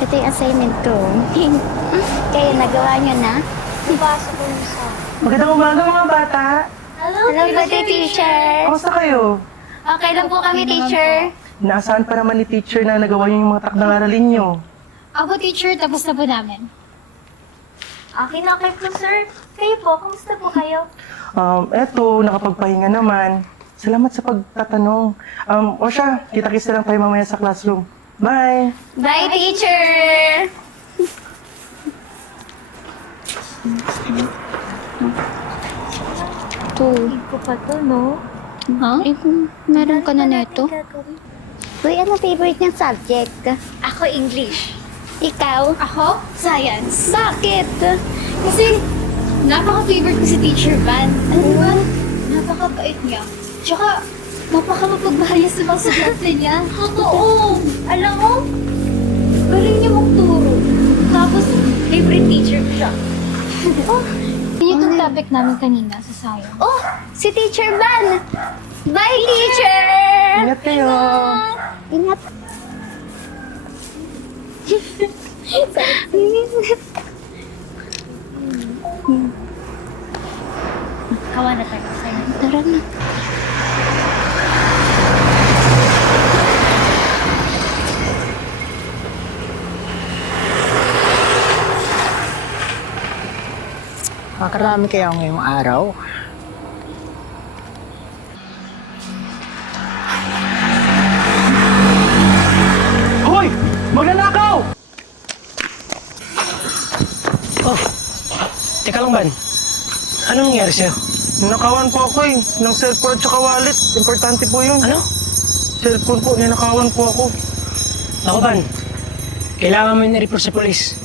Ito yung assignment ko. Kayo, nagawa nyo na? Nabasa ko yung sa... Magandang umaga mga bata. Hello, Hello, teacher. Kamusta kayo? Okay lang po kami, teacher. Inaasahan pa naman ni teacher na nagawa niyo yung mga takdang aralin niyo. Ako, teacher, tapos na po namin. Okay na okay po, sir. Kayo po, kamusta po kayo? Eto, nakapagpahinga naman. Salamat sa pagtatanong. O siya, kita-kits na lang tayo mamaya sa classroom. Bye! Bye, teacher! Hindi ko pa to, no? Ha? Eh, kung meron ka na neto. Gagawin. Uy, ano favorite niyang subject? Ako, English. Ikaw? Ako, science. Bakit? Kasi, napaka-favorite ko si Teacher Van. Alam mo ba? Napaka-bait niya. Tsaka, napaka-mapagbahal niya sa mga sulat niya. Totoo! Alam mo, Galing niya magturo. tapos favorite teacher ko siya. Yun yung topic namin kanina sa science. Oh, si Teacher Van! Bye, teacher! Ingat kayo! Ingat. Kawa na tayo sa'yo. Tara na. Makarami kaya ngayong araw. Hoy! Magnanakaw! Oh, teka lang, Ban. Anong nangyari sa'yo? Nakawan po ako ng cellphone at saka wallet. Importante po yun. Ano? Cellphone po, ninakawan po ako. Ako, Ban. Kailangan mo yung na-report sa polis.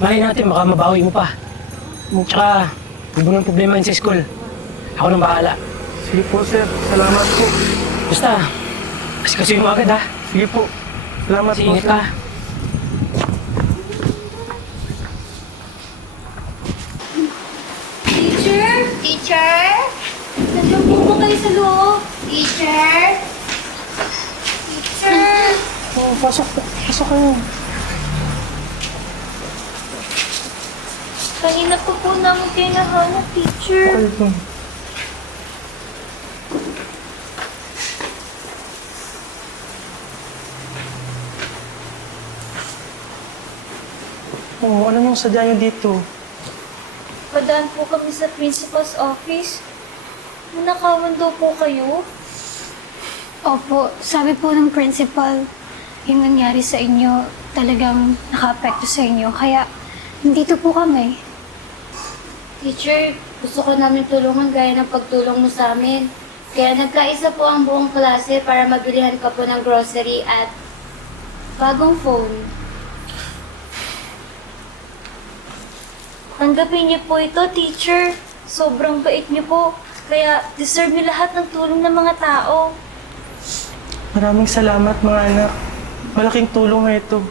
Malay natin, baka mabawi mo pa. Tsaka, huwag mo ng problema yun sa school. Ako nang bahala. Sige po, sir. Salamat po. Basta, kasi mo agad, ha? Sige po. Salamat Kasi po, ingat sir. ka. Teacher? Teacher? Nandiyan po ba kayo sa loob? Teacher? Teacher? Oh, pasok. Pasok kayo. Kanina pa po namin kayo nahanap, teacher. Okay po. Oh, ano yung sadya niyo dito? Padaan po kami sa principal's office. Nanakawan daw po kayo. Opo, sabi po ng principal, yung nangyari sa inyo talagang naka-apekto sa inyo. Kaya, nandito po kami. Teacher, gusto ko namin tulungan gaya ng pagtulong mo sa amin. Kaya nagkaisa po ang buong klase para mabilihan ka po ng grocery at bagong phone. Tanggapin niyo po ito, teacher. Sobrang bait niyo po. Kaya deserve niyo lahat ng tulong ng mga tao. Maraming salamat mga anak. Malaking tulong na ito.